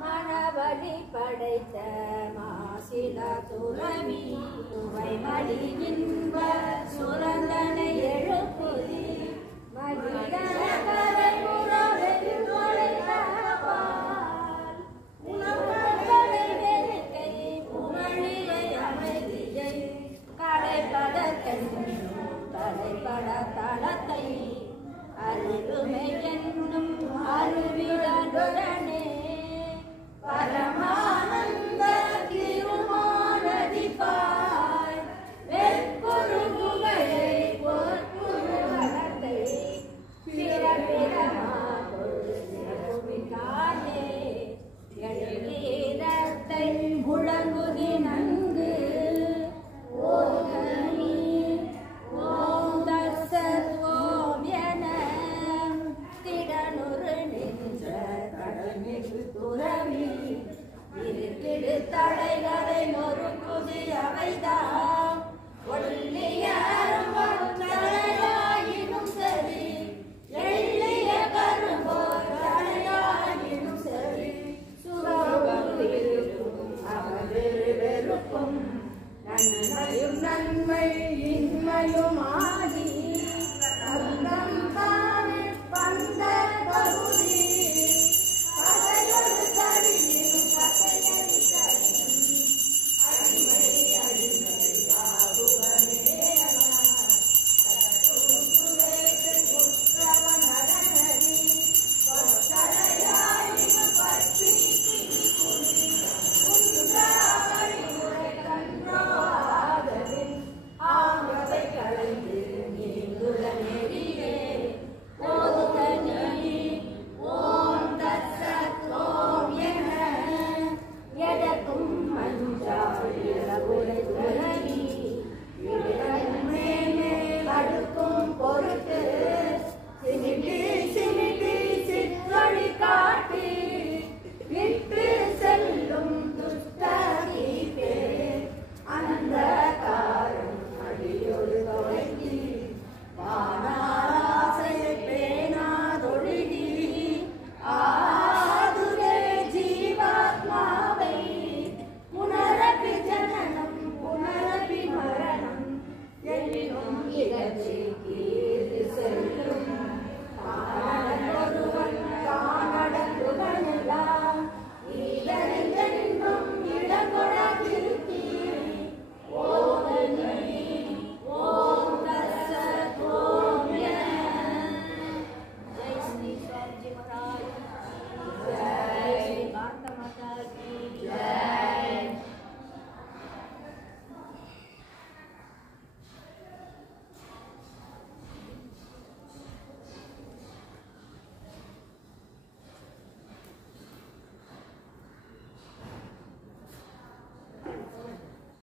மனவழி படைத்த மாசில துறவி துவை மடி இன்ப சுரந்தனை எழுப்புதி மகிழ கரை உறவில் தொலைவாள் உணவர்களை வெறுக்கை புகழியை அமைதியை கரைப்பதற்கென்றும் தலைப்பட தளத்தை அறிவுமை என்னும் அறிவிடனுடனே பரமானந்த திருமானதிப்பாய் வெற்பொரு புகையை பொற்புரு வளத்தை பிறப்பிடமா பொருளானே எழுநீரத்தை முழங்குதி நன்கு ஓகமி ஓம் தத்சத் ஓம் என திடனுறு நின்ற கடமிகு துறவி இருக்கிடு தடைகளை நொறுக்குதி அவைதான் ஒல்லிய